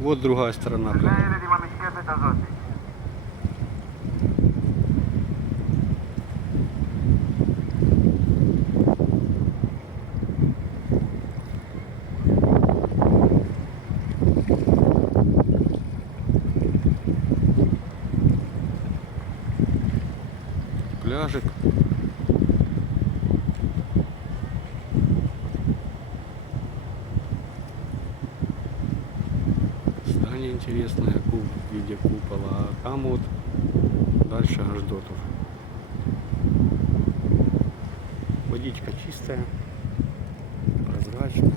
Вот другая сторона пляжа. Пляжик. Здание интересное, в виде купола. А там вот дальше Аждотов. Водичка чистая, прозрачная.